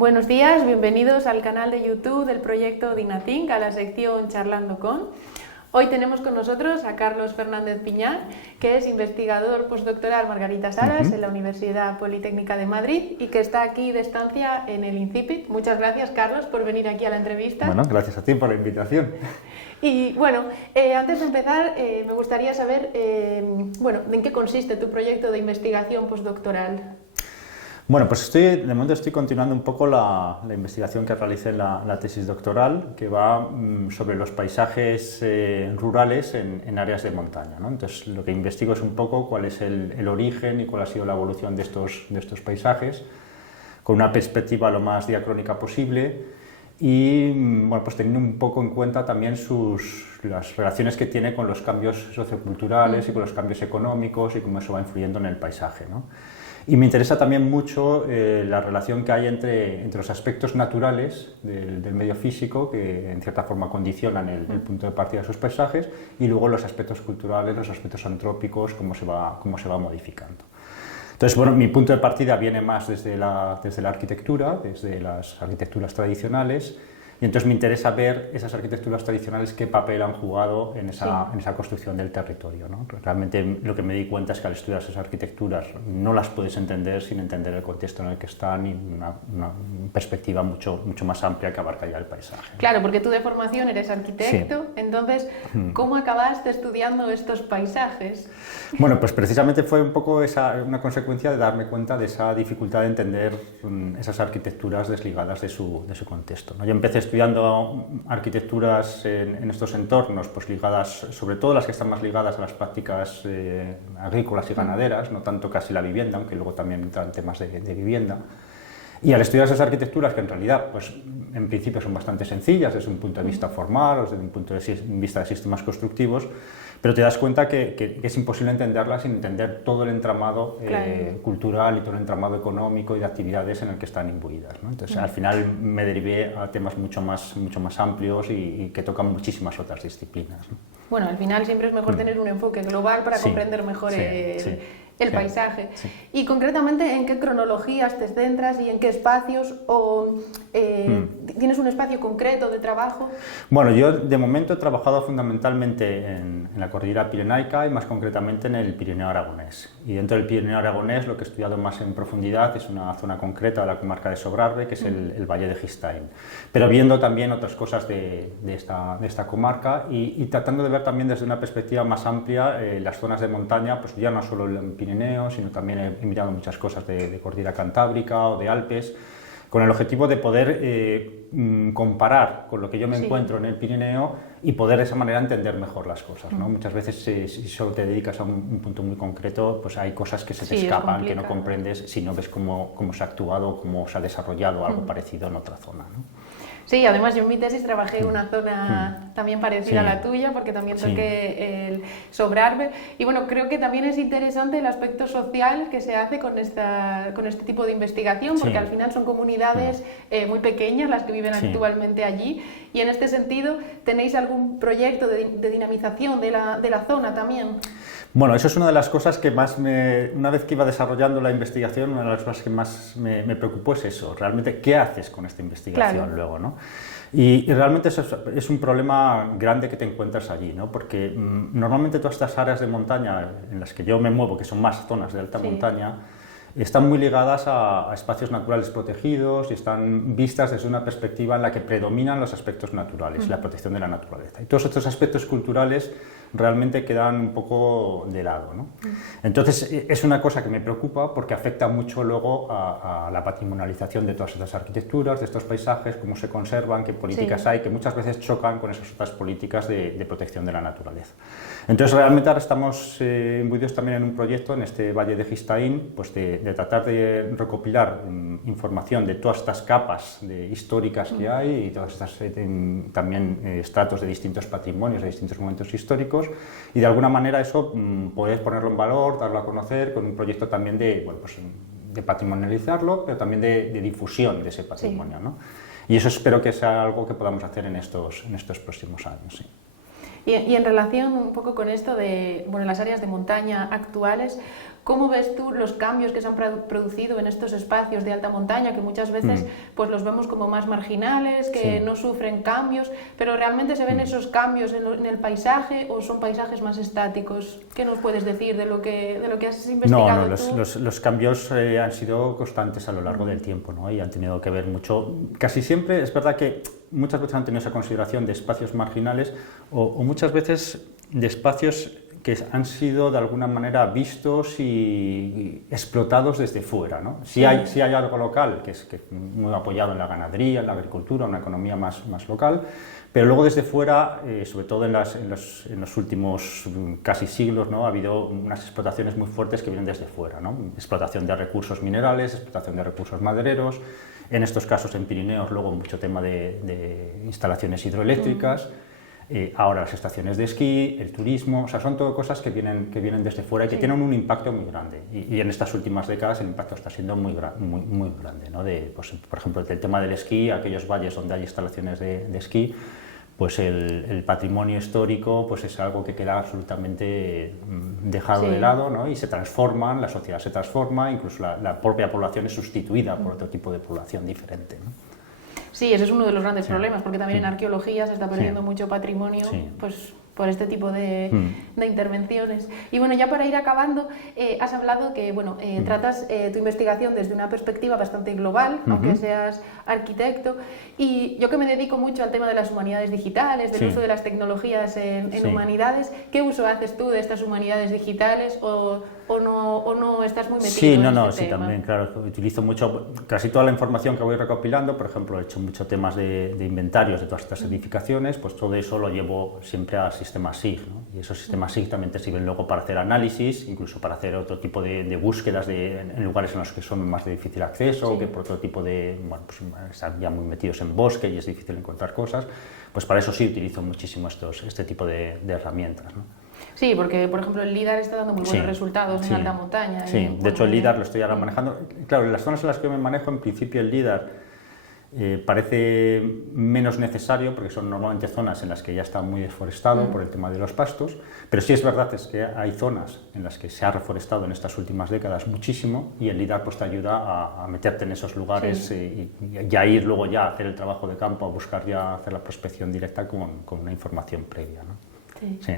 Buenos días, bienvenidos al canal de YouTube del proyecto Dinathink, a la sección Charlando con. Hoy tenemos con nosotros a Carlos Fernández Piñán, que es investigador postdoctoral Margarita Salas en la Universidad Politécnica de Madrid y que está aquí de estancia en el INCIPIT. Muchas gracias, Carlos, por venir aquí a la entrevista. Bueno, gracias a ti por la invitación. Y bueno, antes de empezar, me gustaría saber, ¿en qué consiste tu proyecto de investigación postdoctoral? Bueno, pues de momento estoy continuando un poco la investigación que realicé en la tesis doctoral, que va sobre los paisajes rurales en áreas de montaña, ¿no? Entonces, lo que investigo es un poco cuál es el origen y cuál ha sido la evolución de estos paisajes, con una perspectiva lo más diacrónica posible y, bueno, pues teniendo un poco en cuenta también las relaciones que tiene con los cambios socioculturales y con los cambios económicos y cómo eso va influyendo en el paisaje, ¿no? Y me interesa también mucho la relación que hay entre los aspectos naturales del medio físico, que en cierta forma condicionan el punto de partida de sus paisajes, y luego los aspectos culturales, los aspectos antrópicos, cómo se va modificando. Entonces, bueno, mi punto de partida viene más desde la arquitectura, desde las arquitecturas tradicionales, y entonces me interesa ver esas arquitecturas tradicionales qué papel han jugado en esa construcción del territorio, ¿no? Realmente lo que me di cuenta es que al estudiar esas arquitecturas no las puedes entender sin entender el contexto en el que están y una perspectiva mucho más amplia que abarca ya el paisaje. Claro, porque tú de formación eres arquitecto, sí. Entonces, ¿cómo acabaste estudiando estos paisajes? Bueno, pues precisamente fue un poco una consecuencia de darme cuenta de esa dificultad de entender esas arquitecturas desligadas de su contexto, ¿no? Yo empecé estudiando arquitecturas en estos entornos, pues ligadas, sobre todo las que están más ligadas a las prácticas agrícolas y ganaderas, no tanto casi la vivienda, aunque luego también entran temas de vivienda. Y al estudiar esas arquitecturas, que en realidad, pues en principio son bastante sencillas desde un punto de vista formal o desde un punto de vista de sistemas constructivos, pero te das cuenta que es imposible entenderlas sin entender todo el entramado cultural y todo el entramado económico y de actividades en el que están imbuidas, ¿no? Entonces, al final me derivé a temas mucho más amplios y que tocan muchísimas otras disciplinas, ¿no? Bueno, al final siempre es mejor tener un enfoque global para comprender mejor el paisaje. Sí. Y concretamente, ¿en qué cronologías te centras y en qué espacios? ¿O tienes un espacio concreto de trabajo? Bueno, yo de momento he trabajado fundamentalmente en la cordillera pirenaica y más concretamente en el Pirineo aragonés. Y dentro del Pirineo aragonés lo que he estudiado más en profundidad es una zona concreta de la comarca de Sobrarbe, que es el Valle de Gistaín. Pero viendo también otras cosas de esta comarca y tratando de ver también desde una perspectiva más amplia las zonas de montaña, pues ya no solo el Pirineo, sino también he mirado muchas cosas de cordillera cantábrica o de Alpes, con el objetivo de poder comparar con lo que yo me encuentro en el Pirineo y poder de esa manera entender mejor las cosas, ¿no? Muchas veces si solo te dedicas a un punto muy concreto, pues hay cosas que se te escapan, que no comprendes si no ves cómo se ha actuado, cómo se ha desarrollado algo parecido en otra zona, ¿no? Sí, además yo en mi tesis trabajé en una zona también parecida a la tuya, porque también toqué el Sobrarbe. Y bueno, creo que también es interesante el aspecto social que se hace con este tipo de investigación, porque al final son comunidades muy pequeñas las que viven actualmente allí. Y en este sentido, ¿tenéis algún proyecto de dinamización de la zona también? Bueno, eso es una de las cosas que más una vez que iba desarrollando la investigación, una de las cosas que más me preocupó es eso, realmente qué haces con esta investigación luego, ¿no? Y realmente eso es un problema grande que te encuentras allí, ¿no? Porque normalmente todas estas áreas de montaña en las que yo me muevo, que son más zonas de alta montaña, están muy ligadas a espacios naturales protegidos y están vistas desde una perspectiva en la que predominan los aspectos naturales, la protección de la naturaleza. Y todos estos aspectos culturales realmente quedan un poco de lado, ¿no? Entonces es una cosa que me preocupa porque afecta mucho luego a la patrimonialización de todas estas arquitecturas, de estos paisajes, cómo se conservan, qué políticas hay, que muchas veces chocan con esas otras políticas de protección de la naturaleza. Entonces realmente ahora estamos imbuidos también en un proyecto en este Valle de Gistaín, pues de tratar de recopilar información de todas estas capas históricas que hay y todas estas también estratos de distintos patrimonios, de distintos momentos históricos, y de alguna manera eso poder ponerlo en valor, darlo a conocer con un proyecto también de patrimonializarlo, pero también de difusión de ese patrimonio, ¿no? Y eso espero que sea algo que podamos hacer en estos próximos años, sí. Y en relación un poco con esto de las áreas de montaña actuales, ¿cómo ves tú los cambios que se han producido en estos espacios de alta montaña, que muchas veces pues los vemos como más marginales, que no sufren cambios, pero realmente se ven esos cambios en el paisaje o son paisajes más estáticos? ¿Qué nos puedes decir de lo que has investigado tú? Los cambios han sido constantes a lo largo del tiempo, ¿no? Y han tenido que ver mucho, casi siempre, es verdad que muchas veces han tenido esa consideración de espacios marginales o muchas veces de espacios que han sido de alguna manera vistos y explotados desde fuera, ¿no? Sí hay algo local que es muy apoyado en la ganadería, en la agricultura, una economía más local, pero luego desde fuera, sobre todo en los últimos casi siglos, ¿no? Ha habido unas explotaciones muy fuertes que vienen desde fuera, ¿no? Explotación de recursos minerales, explotación de recursos madereros, en estos casos en Pirineos luego mucho tema de instalaciones hidroeléctricas. Ahora las estaciones de esquí, el turismo, o sea, son todo cosas que vienen desde fuera y que tienen un impacto muy grande. Y en estas últimas décadas el impacto está siendo muy grande, ¿no? Pues, por ejemplo, el tema del esquí, aquellos valles donde hay instalaciones de esquí, pues el patrimonio histórico pues es algo que queda absolutamente dejado de lado, ¿no? Y se transforman, la sociedad se transforma, incluso la propia población es sustituida por otro tipo de población diferente, ¿no? Sí, ese es uno de los grandes problemas, porque también en arqueología se está perdiendo mucho patrimonio, pues por este tipo de intervenciones. Y bueno, ya para ir acabando, has hablado que tratas tu investigación desde una perspectiva bastante global, aunque seas arquitecto, y yo que me dedico mucho al tema de las humanidades digitales, del uso de las tecnologías en humanidades, ¿qué uso haces tú de estas humanidades digitales o no estás muy metido en este tema? También, claro, utilizo mucho, casi toda la información que voy recopilando, por ejemplo, he hecho muchos temas de inventarios de todas estas edificaciones, pues todo eso lo llevo siempre a sistemas SIG, ¿no? Y esos sistemas SIG también te sirven luego para hacer análisis, incluso para hacer otro tipo de búsquedas en lugares en los que son más de difícil acceso, que por otro tipo pues están ya muy metidos en bosque y es difícil encontrar cosas, pues para eso sí utilizo muchísimo este tipo de herramientas, ¿no? Sí, porque por ejemplo el LIDAR está dando muy buenos resultados en alta montaña. Sí, de hecho el LIDAR lo estoy ahora manejando. Claro, en las zonas en las que yo me manejo, en principio el LIDAR parece menos necesario porque son normalmente zonas en las que ya está muy deforestado por el tema de los pastos, pero sí es verdad es que hay zonas en las que se ha reforestado en estas últimas décadas muchísimo y el LIDAR pues te ayuda a meterte en esos lugares y ya ir luego ya a hacer el trabajo de campo, a buscar ya hacer la prospección directa con una información previa, ¿no? Sí.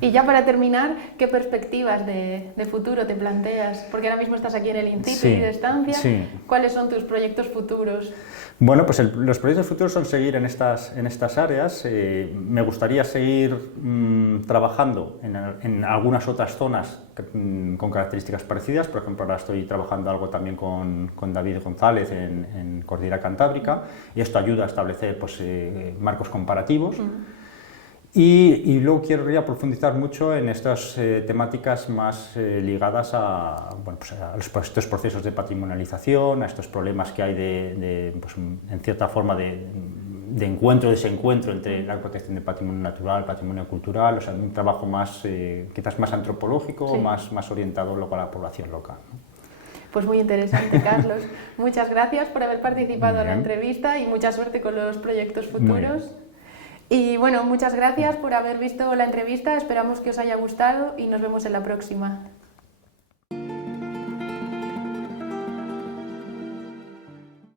Y ya para terminar, ¿qué perspectivas de futuro te planteas? Porque ahora mismo estás aquí en el INCIPI de estancia. ¿Cuáles son tus proyectos futuros? Bueno, pues los proyectos futuros son seguir en estas áreas. Me gustaría seguir trabajando en algunas otras zonas con características parecidas. Por ejemplo, ahora estoy trabajando algo también con David González en Cordillera Cantábrica y esto ayuda a establecer pues, marcos comparativos. Y luego quiero ya profundizar mucho en estas temáticas más ligadas a estos procesos de patrimonialización, a estos problemas que hay pues, en cierta forma de encuentro, desencuentro entre la protección del patrimonio natural, patrimonio cultural, o sea, un trabajo más, quizás más antropológico, más orientado luego a la población local, ¿no? Pues muy interesante, Carlos. Muchas gracias por haber participado en la entrevista y mucha suerte con los proyectos futuros. Y bueno, muchas gracias por haber visto la entrevista, esperamos que os haya gustado y nos vemos en la próxima.